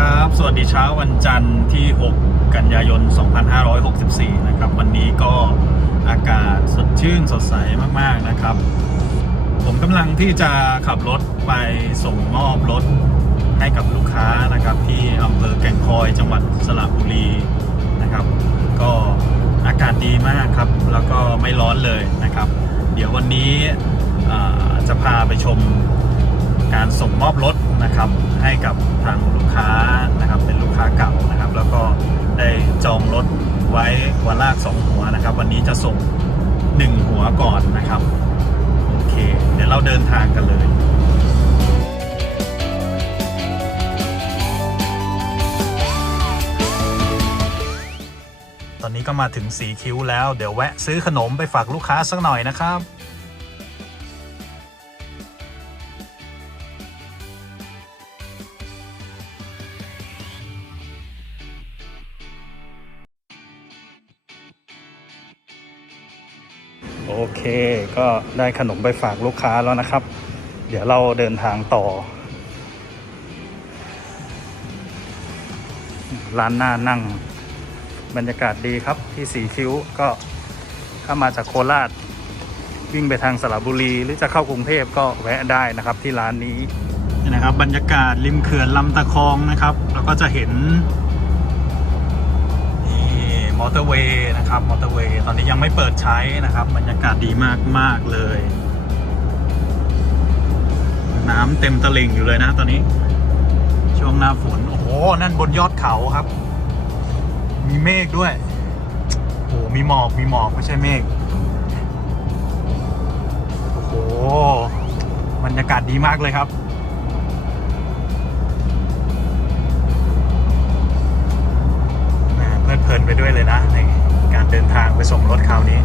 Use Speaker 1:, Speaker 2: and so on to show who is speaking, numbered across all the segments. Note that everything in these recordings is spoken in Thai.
Speaker 1: ครับ สวัสดีเช้าวันจันทร์ที่ 6 กันยายน 2564 นะครับ วันนี้ก็อากาศสดชื่นสดใสมากๆนะครับ ผมกำลังที่จะขับรถไปส่งมอบรถให้กับลูกค้านะครับ ที่อำเภอแก่งคอยจังหวัดสระบุรีนะครับ ก็อากาศดีมากครับ แล้วก็ไม่ร้อนเลยนะครับ เดี๋ยววันนี้จะพาไปชมการส่งมอบรถ นะครับให้กับทางลูกค้านะครับเป็นลูกค้าเก่านะครับ แล้วก็ได้จองรถไว้หัวลากสองหัวนะครับ วันนี้จะส่งหนึ่งหัวก่อนนะครับโอเค เดี๋ยวเราเดินทางกันเลยตอนนี้ก็มาถึงสีคิ้วแล้ว เดี๋ยวแวะซื้อขนมไปฝากลูกค้าสักหน่อยนะครับ โอเคก็ได้ขนมไปฝากลูกค้าแล้วนะครับ เดี๋ยวเราเดินทางต่อ ร้านหน้านั่ง บรรยากาศดีครับที่สีคิ้วก็ถ้ามาจากโคราช วิ่งไปทางสระบุรี หรือจะเข้ากรุงเทพก็แวะได้นะครับที่ร้านนี้นี่นะครับบรรยากาศริมเขื่อนลำตะคองนะครับแล้วก็จะเห็น มอเตอร์เวย์นะครับมอเตอร์เวย์ตอนนี้ยังไม่เปิดใช้นะครับบรรยากาศดีมากมากเลย น้ำเต็มตลิ่งอยู่เลยนะตอนนี้ ช่วงหน้าฝนโอ้โหนั่นบนยอดเขาครับ มีเมฆด้วยโอ้โหมีหมอกมีหมอกไม่ใช่เมฆโอ้โหบรรยากาศดีมากเลยครับ ลิดเพลินไปด้วยเลยนะในการเดินทางไปส่งรถคราวนี้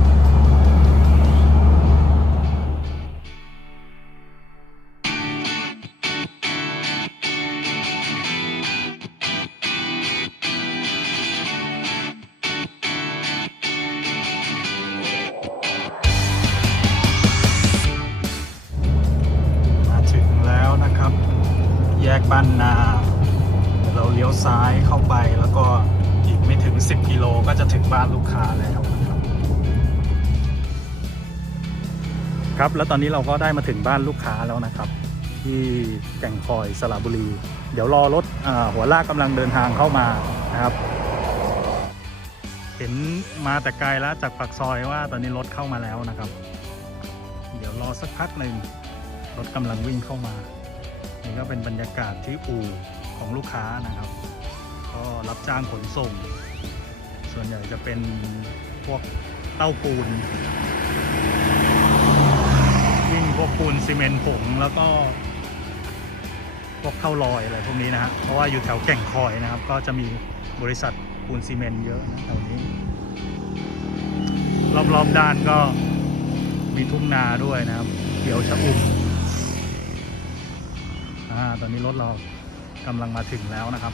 Speaker 1: มาถึงแล้วนะครับแยกบ้านนา เราเลี้ยวซ้าย บ้านลูกค้าแล้วนะครับครับ แล้วตอนนี้เราก็ได้มาถึงบ้านลูกค้าแล้วนะครับ ที่แก่งคอยสระบุรี เดี๋ยวรอรถอหัวลากกำลังเดินทางเข้ามานะครับ เห็นมาแต่ไกลแล้วจากปากซอยว่าตอนนี้รถเข้ามาแล้วนะครับ เดี๋ยวรอสักพักหนึ่งรถกำลังวิ่งเข้ามา นี่ก็เป็นบรรยากาศที่อู่ของลูกค้านะครับ ก็รับจ้างขนส่ง ส่วนใหญ่จะเป็นพวกเต้าปูนวิ่งพวกปูนซีเมนต์ผงแล้วก็ พวกเข้าลอยอะไรพวกนี้นะฮะเพราะว่าอยู่แถวแก่งคอยนะครับ ก็จะมีบริษัทปูนซีเมนต์เยอะนะแถวนี้ รอบๆด้านก็มีทุ่งนาด้วยนะครับเขียวชะอุ่มอ่าตอนนี้รถเรากำลังมาถึงแล้วนะครับ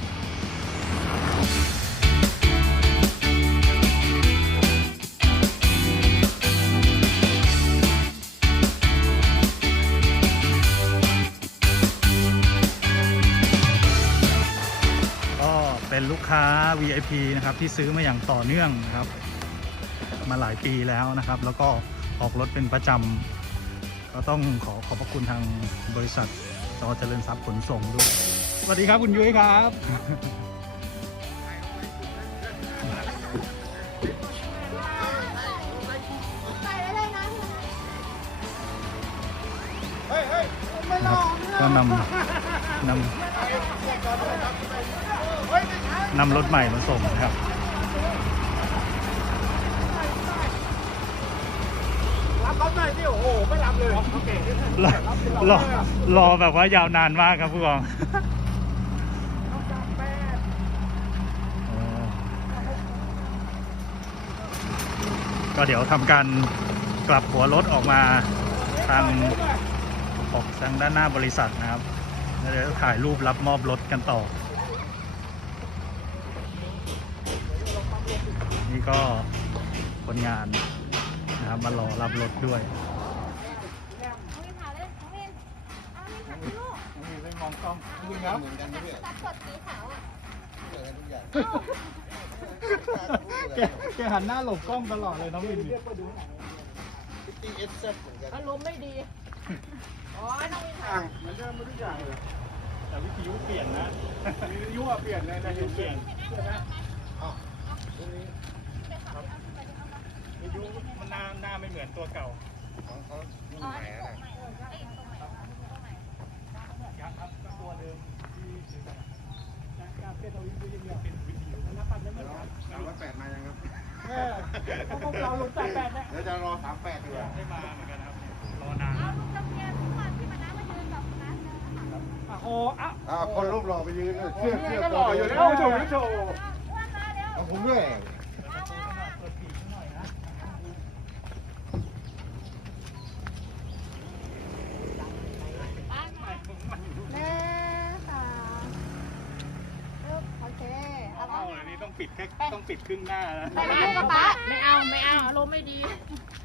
Speaker 1: เป็นลูกค้า VIP นะครับที่ซื้อมาอย่างต่อเนื่องนะครับ มาหลายปีแล้วนะครับ แล้วก็ออกรถเป็นประจำก็ต้องขอขอบพระคุณทางบริษัทจอเจริญทรัพย์ขนส่งด้วย สวัสดีครับคุณยุ้ยครับ
Speaker 2: ใส่ไว้เลยนะ
Speaker 1: ก็นำนำ นำรถใหม่มาส่งนะครับ
Speaker 3: รับเขาหน่อยที่โอ้โหไม่รับเลยโอเค
Speaker 1: รอรอรอแบบว่ายาวนานมากครับผู้กองก็เดี๋ยวทำการกลับหัวรถออกมาทางออกทางด้านหน้าบริษัทนะครับแล้วเดี๋ยวถ่ายรูปรับมอบรถกันต่อ นี่ก็คนงานนะครับมารอรับรถด้วย
Speaker 2: เอาไปถ่ายเลยเอาไป
Speaker 1: มองกล้องจริงครับ
Speaker 4: เหมือนกันนะเนี่ย
Speaker 2: ตัดกดสีขาวอะ
Speaker 4: เหมือกันทุกอย่าง
Speaker 1: แกแกหันหน้าหลบกล้องตลอดเลยน้องวิน
Speaker 4: ตีเอสเซเหมือนกัน
Speaker 2: อารมณ์ไม่ดี อ๋อ น้องวิน
Speaker 3: อ่างมือนเดิมหมดทุกอย่างเลย
Speaker 1: แต่วิทยุเปลี่ยนนะ
Speaker 3: ยั่วเปลี่ยนเลยนะ
Speaker 1: ยุเปลี่ยน
Speaker 3: เปลี่ยนนะ
Speaker 4: อ้าวตรงนี้
Speaker 1: วิท ยุมันหน้าหน้าไม่เหมือนตัวเก่า
Speaker 4: ของเขารุ่นใหม่อะนะ
Speaker 1: ยังครับก็ตัวเดิมที่ซื้อมาการเป็นเอาวิทยุยังเป็นวิทยุแล้วปันไม่เหมือนกัน
Speaker 4: สามร้อยแปดมายังครับ
Speaker 3: เออเขาพวกเราลงจากแปดนะ
Speaker 4: เดี๋ยวจะรอสามแปดดีกว่า
Speaker 1: ได้มาเหมือนกันครับรอนาน
Speaker 2: เอาลุงจำเนียนทุกวันที่มาน้ำมายืนแบบนั้นเลยนะคะ
Speaker 3: อะโอ้อะ
Speaker 4: อ้าคนรูปหล่อไปยืนเลยเสื้อเสื้อ
Speaker 3: ก็หล่ออยู่แล้วโชว์โชว์
Speaker 2: อ้วนมาเร็ว
Speaker 4: เอาผมด้วย
Speaker 2: มามามา
Speaker 1: เปิดปีกหน่อยนะ
Speaker 2: บ้านมาหนึ่งสองปึ๊บโอเคเอา
Speaker 1: เอาอันนี้ต้องปิดแค่ต้อง ปิดครึ่งหน้านะ
Speaker 2: ไปร้านกระบะไม่เอาไม่เอาอารมณ์ไม่ดี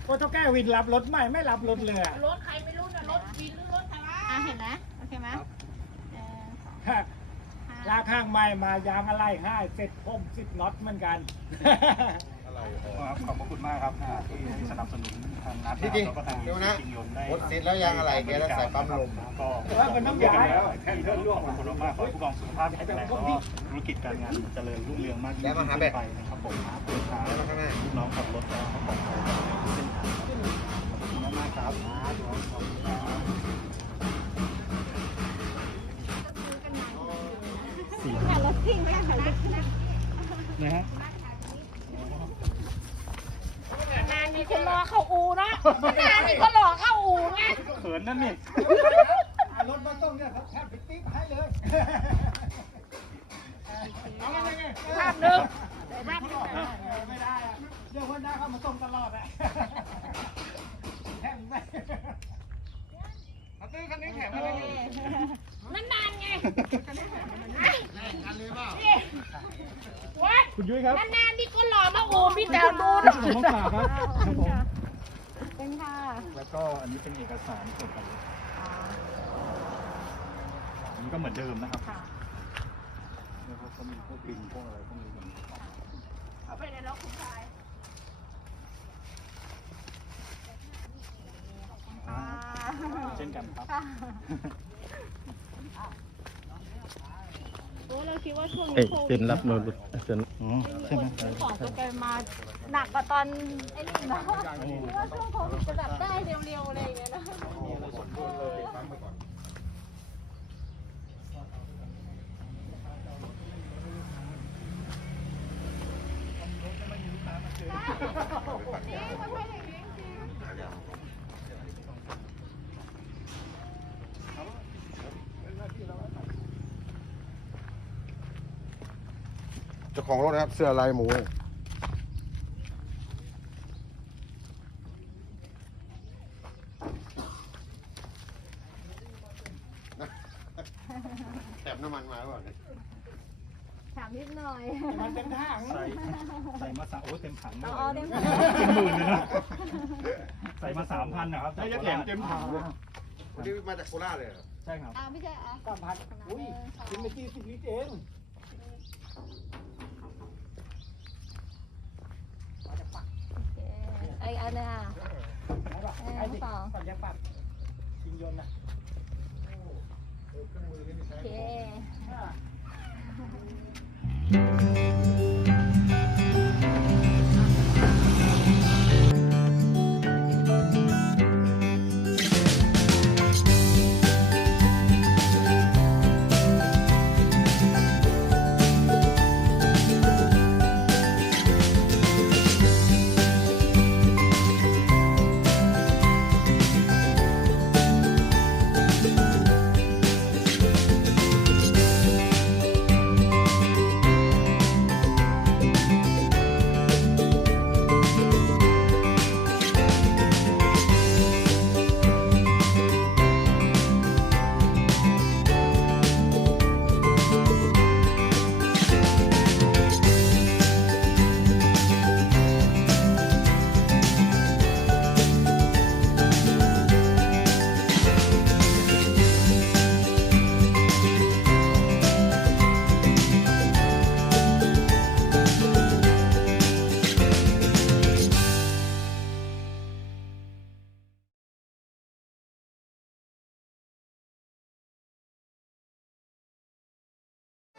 Speaker 3: โอ้เท่าแก่วินรับรถใหม่ไม่รับรถเลยอะ
Speaker 2: รถใครไม่รู้นะรถวินหรือรถใครวะอะเห็นนะโอเคไหมหนึ่งสอง
Speaker 3: ฮะ
Speaker 2: ห้า
Speaker 3: ลากข้างใหม่มายางอะไรให้เสร็จผมสิบน็อตเหมือนกัน
Speaker 4: อะไร
Speaker 1: ครับ ขอบพระคุณมากครับอ่าที่สนับสนุนทางนัด
Speaker 4: ที่จริง
Speaker 1: แล้วก็ทาง
Speaker 4: เดี๋ยวนะ
Speaker 1: จริงยนต์ได้
Speaker 4: รถติดแล้วยางอะไรแกแล้วใส่ปั๊มลม
Speaker 1: ก็
Speaker 3: แต่ว่ามันต้องย้ายแล้ว
Speaker 1: แทนเรื่องร่วงขอบคุณมากขอให้ผู้กองสุขภาพแข็งแรงแล้วก็ธุรกิจการงานเจริญรุ่งเรืองมากยิ่ง
Speaker 4: แล้วมาหาแบ
Speaker 1: ขึ้
Speaker 4: ต
Speaker 1: นไปนะครับผมลูกค้า
Speaker 4: แล้วมาข้างหน้า
Speaker 1: ลูกน้องขับรถแล้วก็ปลอดภัยเส้นทางขอบคุณมากๆครับ
Speaker 2: เนี่ยรถซิ่งไม่ใช่รถซิ่ง
Speaker 1: นะฮะ
Speaker 2: นานมี คนรอเข้าอูเนาะนานมีคนรอเข้าอูไง
Speaker 1: เขินนั่นนี่
Speaker 3: อะรถมาส่งเนี่ยเขาแทบไปติ๊บให้เลยเอาอะไรไง
Speaker 2: ภาพหนึ่ง
Speaker 3: ไม่ได้อะเดี๋ยวคนหน้าเข้ามาส่งตลอดอะแข่งไปเอาตื้อคันนี้แข่งมาเลย
Speaker 2: นั่นนานไง
Speaker 4: อันนี้เปล่า
Speaker 2: วัด
Speaker 1: คุณยุ้ยครับ
Speaker 2: นานๆมีคนหล่อมาอูพี่แตวดู
Speaker 1: ขอบคุณมากครับครับผม
Speaker 2: เป็นค่ะ
Speaker 1: แล้วก็อันนี้เป็นเอกสารเกี่ยวกับอันนี้ก็เหมือนเดิมนะครับ
Speaker 2: ค่ะ
Speaker 1: แล้วก็มีพวกบินพวกอะไรพวกนี้
Speaker 2: เอาไปในรถคุณชาย
Speaker 1: เช่นกันครับ
Speaker 2: โอ้เราคิดว่าช่วง
Speaker 5: เอ้
Speaker 2: นี้
Speaker 5: ย
Speaker 2: โควิ
Speaker 5: เป็
Speaker 2: ด
Speaker 5: นรับโน้ตบุ๊กเป็น
Speaker 1: อ๋อใช่ไหม
Speaker 2: ซื้อของจะไปมาหนักกว่าตอนไอ้นี่นะคิดว่าช่วงโควิดจะแบบได้เร็วๆอะไรอย่างเงี้ยนะเออ
Speaker 4: เจ้าของรถนะครับ เสื้อลายหมูแถบน้ำมันมาหรือเปล่าเนี่ย
Speaker 2: ถามนิดหน่อย
Speaker 3: มันเป็นทาง
Speaker 1: ใส่ใส่มาสามโอ้เต็มถังเลย
Speaker 2: อ๋อเต็มถัง
Speaker 1: เป็นหมื่นเลยนะใส่มาสามพันนะครับ
Speaker 3: ได้จะแถมเต็มถังเลย
Speaker 4: วันนี้มาจากโคราชเลยเหรอ
Speaker 1: ใช่ครับ
Speaker 2: อ่าไม่ใช่อะ
Speaker 3: สามพันอุ้ยกินไปกี่สิบลิตรเองมาจากปัก
Speaker 2: เลยอะ
Speaker 3: ไอกไอ้ดิปักยังปัดชิงยนต์นะ
Speaker 2: โอ
Speaker 4: เค